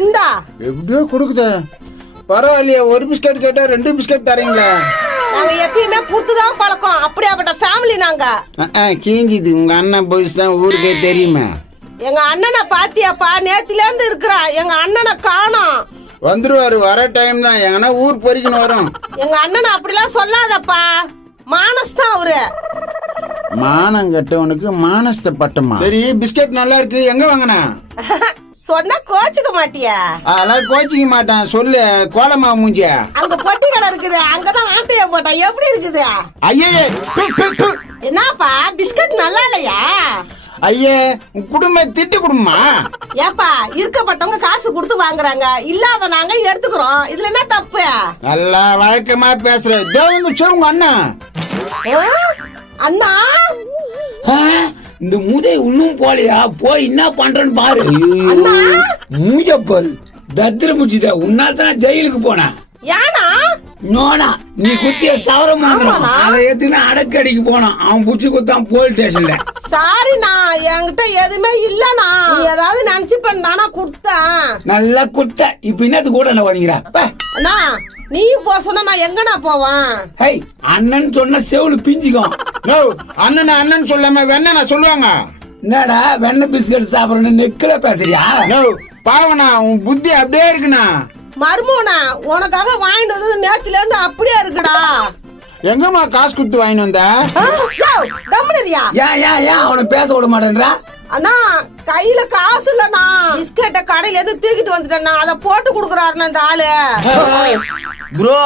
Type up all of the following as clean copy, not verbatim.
இந்தா. எப்படியோ கொடுக்குது. பரவாயில்லையே, ஒரு பிஸ்கட் கேட்டா 2 பிஸ்கட் தரீங்களா? நாங்க எப்பயுமே கொடுத்துதான் பழக்கம். அப்படியாப்பட்ட ஃபேமிலி நாங்க. கீஞ்சிது. உங்க அண்ணன் போயிஸ் தான் ஊருக்கே தெரியுமா? எங்க அண்ணனை பாத்தியாப்பா? நேத்துல இருந்து இருக்கிறா. எங்க அண்ணனை காணோம். வந்துருவாரு, வர டைம் தான். எங்கன்னா ஊர் பொறிக்கணும் வரும். எங்க அண்ணனை அப்படிலாம் சொல்லாதப்பா. மானஸ் தான் அவரு. மானம் கட்டவனுக்கு மானஸ்த பட்டமா? சரி, பிஸ்கட் நல்லா இருக்கு. எங்க வாங்கினா? சொன்னா கோச்சுக்க மாட்டியா? அதெல்லாம் கோச்சிக்க மாட்டான். சொல்லு, கோலமா மூஞ்சியா? அங்க பொட்டி கடை இருக்குது, அங்கதான் ஆட்டைய போட்டான். எப்படி இருக்குது? ஐயே, என்னப்பா பிஸ்கட் நல்லா இல்லையா? ஐயே, குடும்பம் திட்டு குடும்பமா? ஏப்பா, இருக்கப்பட்டவங்க காசு கொடுத்து வாங்குறாங்க, இல்லாத நாங்க எடுத்துக்கிறோம். இதுல என்ன தப்பு? நல்லா வழக்கமா பேசுற. உங்க அண்ணா. அண்ணா, இந்த மூதை இன்னும் போலையா? போய் என்ன பண்றேன்னு பாரு. மூஜப்பாரு தத்திர முடிச்சுத. உன்னால்தான் ஜெயிலுக்கு போனேன். ஏனா நோனா நீ குத்திய சவரம் அதை எத்துனா அடக்கடிக்கு போனான். அவன் புடிச்சு குத்தான் போலீஸ் ஸ்டேஷன்ல. சாரிண்ணா, என்கிட்ட எதுவுமே இல்லண்ணா. நீ ஏதாவது நினைச்சு பண்ணானா குடுத்தேன். நல்லா குத்த. இப்ப என்னது கூட என்ன வரீங்களா? அண்ணா, நீ போ சொன்னா நான் எங்கண்ணா போவேன்? ஹை, அண்ணன் சொன்ன செவுளு பிஞ்சுக்கும். அண்ணன் அண்ணன் சொல்லாம வேணா சொல்லுவாங்க. என்னடா வெண்ணெய் பிஸ்கட் சாப்பிடணும் நெக்கில பேசுறியா? பாவனா, உன் புத்தி அப்படியே இருக்குண்ணா. மருமோனா, உனக்காக வாங்கிட்டு வந்தது நேத்துல இருந்து அப்படியே இருக்குடா. எங்கம்மா காசு கொடுத்து வாங்கிட்டு வந்த? கம்முனரியா? ஏன் அவனை பேச விட மாட்டேன்றா? அண்ணா, கையில காசு இல்லண்ணா. பிஸ்கெட்ட கடையில எதுவும் தூக்கிட்டு வந்துட்டேன்னா அதை போட்டு குடுக்குறாருண்ணா இந்த ஆளு. ப்ரோ,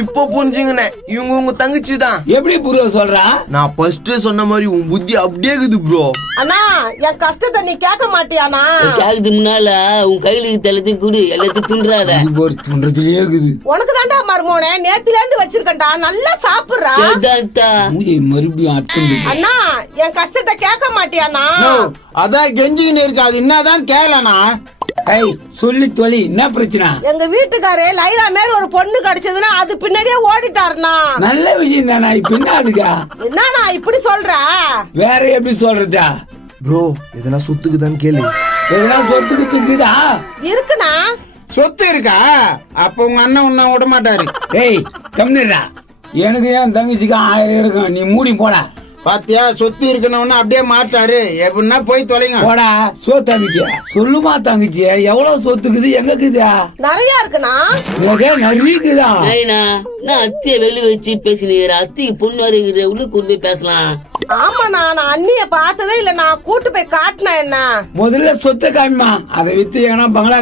இப்போ புரிஞ்சுங்கண்ணே, இவங்க உங்க தங்கச்சி தான். எப்படி ப்ரோ சொல்றா? நான் ஃபர்ஸ்ட் சொன்ன மாதிரி உன் புத்தி அப்படியே இருக்குது ப்ரோ. அண்ணா, என் கஷ்டத்தை நீ கேட்க மாட்டியாண்ணா? கேக்குது முன்னால உன் கையில இருக்க எல்லாத்தையும் குடு, எல்லாத்தையும் துண்டுறாத. துன்றதுலயே இருக்குது. உனக்கு தான்டா மருமோனே, நேத்துல இருந்து வச்சிருக்கேன்டா. நல்லா சாப்பிடுறா. மறுபடியும் அர்த்தம். அண்ணா, என் கஷ்டத்தை கேட்க மாட்டியாண்ணா? அதான் கெஞ்சிக்கின்னு இருக்கு. அது என்னதான் கேளனா? சொல்லி தொலை, என்ன பிரச்சனை? எங்க வீட்டுக்காரே லைலா மேல ஒரு பொண்ணு கிடைச்சதுன்னா அது பின்னாடியே ஓடிட்டாருண்ணா. நல்ல விஷயம் தானா? இப்ப என்ன அதுக்கா? என்னண்ணா இப்படி சொல்ற? வேற எப்படி சொல்றதா? ப்ரோ, இதெல்லாம் சொத்துக்கு தான் கேளு. இதெல்லாம் சொத்துக்கு இருக்குதா? இருக்குண்ணா. சொத்து இருக்கா? அப்ப உங்க அண்ணன் உன்ன விட மாட்டாரு. ஏய், கம்மிடுறா. எனக்கு ஏன் தங்கச்சிக்கு 1000 இருக்கும். நீ மூடி போடா. பாத்தியா, சொத்து இருக்கணும்னு அப்படியே மாட்டாரு. எப்படின்னா போய் தொலைங்க. போடா, சோத்தாமிக்க சொல்லுமா தங்கச்சி, எவ்வளவு சொத்துக்குது? எங்க இருக்குதா? நிறைய இருக்குண்ணா. நிறையக்குதா? நான் அத்திய வெளி வச்சு பேசினீங்க. அத்திக்கு பொண்ணு வருகிற உள்ள கொண்டு போய் பேசலாம். ஆமாண்ணா, நான் அண்ணிய பார்த்ததே இல்ல. நான் கூட்டு போய் காட்டினேன். என்ன முதல்ல சொத்தை காமிமா, அதை வித்து எங்கன்னா பங்களா